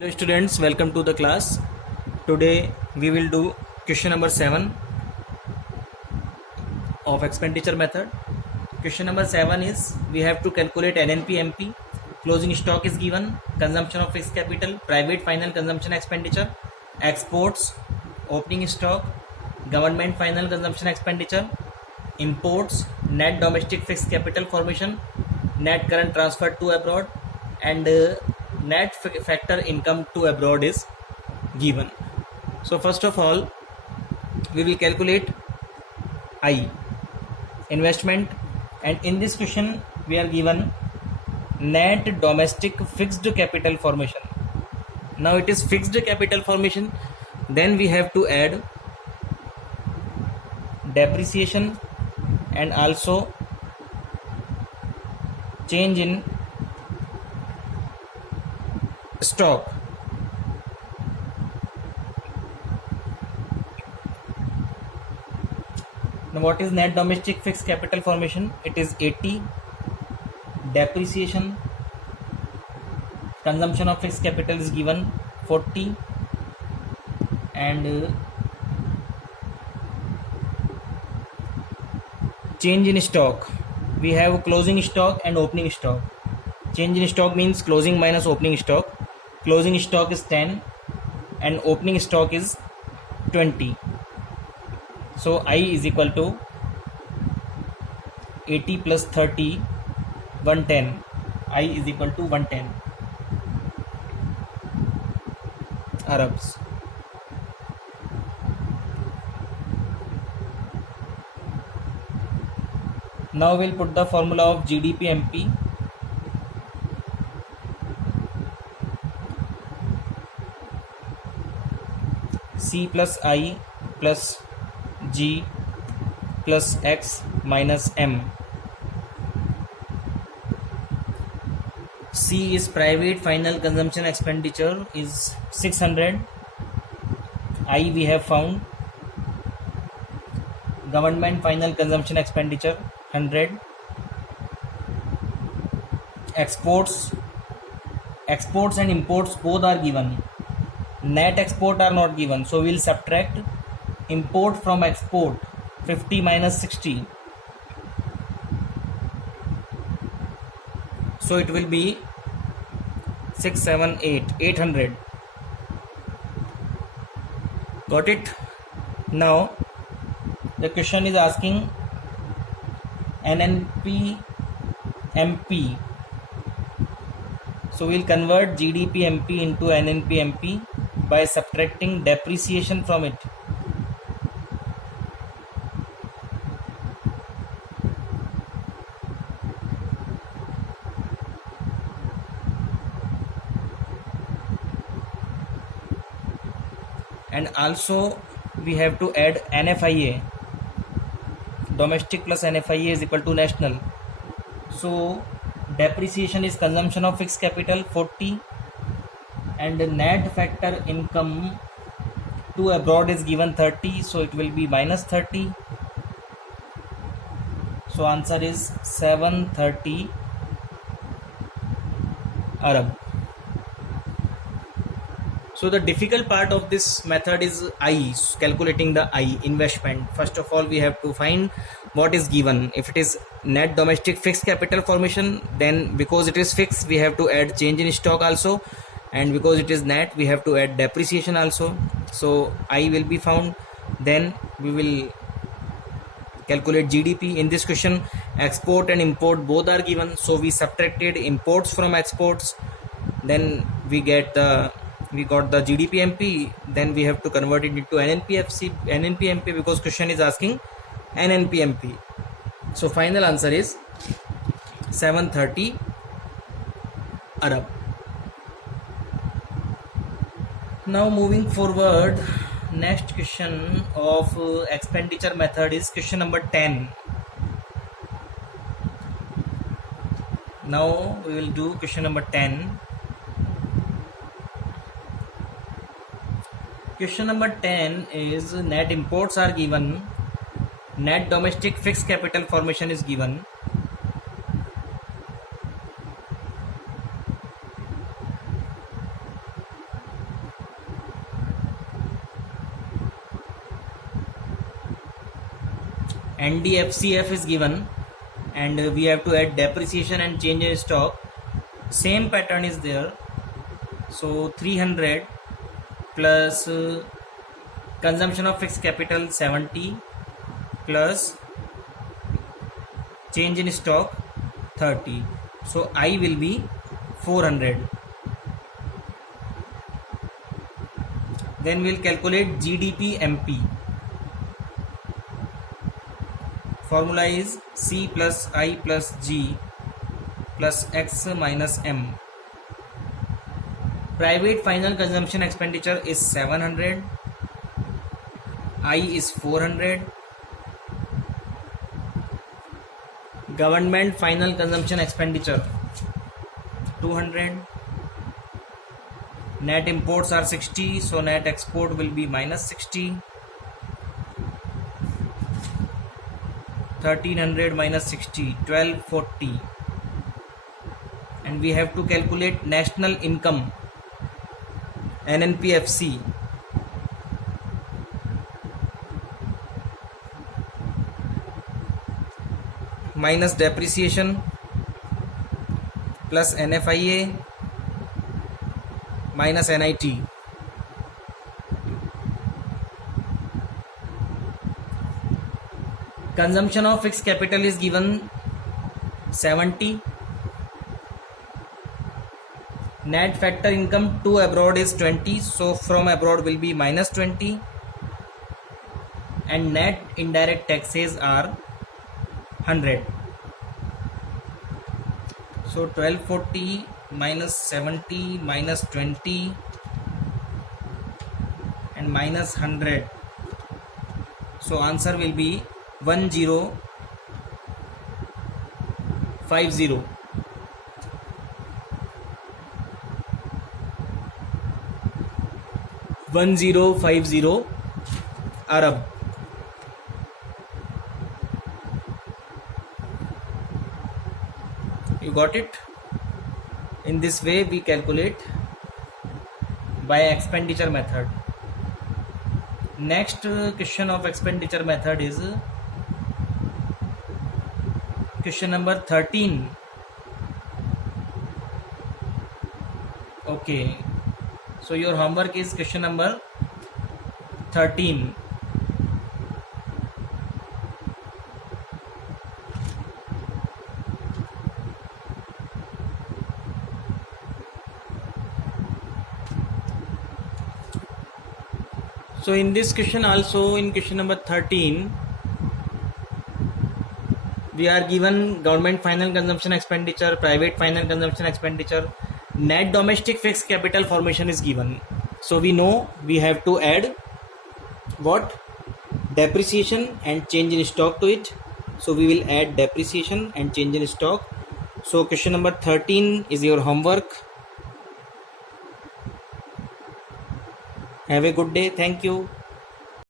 Hello students, welcome to the class. Today we will do question number 7 of expenditure method. Question number 7 is we have to calculate NNP-MP. Closing stock is given, consumption of fixed capital, private final consumption expenditure, exports, opening stock, government final consumption expenditure, imports, net domestic fixed capital formation, net current transfer to abroad, and net factor income to abroad is given. So first of all we will calculate I, investment, and in this question we are given net domestic fixed capital formation. Now it is fixed capital formation, then we have to add depreciation and also change in stock. Now what is net domestic fixed capital formation? It is 80, depreciation, consumption of fixed capital is given 40, and change in stock, we have closing stock and opening stock. Change in stock means closing minus opening stock. Closing stock is 10 and opening stock is 20. So I is equal to 80 plus 30, 110. I is equal to 110 Arabs. Now we'll put the formula of GDP-MP. C plus I plus G plus X minus M. C is private final consumption expenditure is 600. I we have found. Government final consumption expenditure 100. Exports and imports both are given. Net export are not given, so we will subtract import from export. 50 minus 60, so it will be 800. Got it? Now the question is asking NNP MP, so we will convert GDP MP into NNP MP by subtracting depreciation from it. And also we have to add NFIA. Domestic plus NFIA is equal to national. So depreciation is consumption of fixed capital 40, and net factor income to abroad is given 30, so it will be minus 30. So answer is 730 Arab. So the difficult part of this method is I, calculating the I, investment. First of all we have to find what is given. If it is net domestic fixed capital formation, then because it is fixed we have to add change in stock also, and because it is net we have to add depreciation also. So I will be found. Then we will calculate GDP. In this question export and import both are given, so we subtracted imports from exports, then we got the GDP MP. Then we have to convert it into NNP MP because question is asking NNP MP. So final answer is 730 Arab. Now moving forward, next question of expenditure method is question number 10. Now we will do question number 10. Question number 10 is net imports are given, net domestic fixed capital formation is given, NDFCF is given, and we have to add depreciation and change in stock. Same pattern is there. So 300 plus consumption of fixed capital 70 plus change in stock 30. So I will be 400. Then we'll calculate GDP MP. Formula is C plus I plus G plus X minus M. Private final consumption expenditure is 700. I is 400. Government final consumption expenditure 200. Net imports are 60, so net export will be minus 60. 1300 minus 60, 1240. And we have to calculate national income, NNPFC. Minus depreciation plus NFIA minus NIT. Consumption of fixed capital is given 70. Net factor income to abroad is 20, so from abroad will be minus 20. And net indirect taxes are 100. So 1240 minus 70 minus 20 and minus 100. So answer will be 1050. Arab. You got it? In this way we calculate by expenditure method. Next question of expenditure method is question number 13. Okay, so your homework is question number 13. So in this question also, in question number 13, we are given government final consumption expenditure, private final consumption expenditure, net domestic fixed capital formation is given. So we know we have to add what? Depreciation and change in stock to it. So we will add depreciation and change in stock. So question number 13 is your homework. Have a good day. Thank you.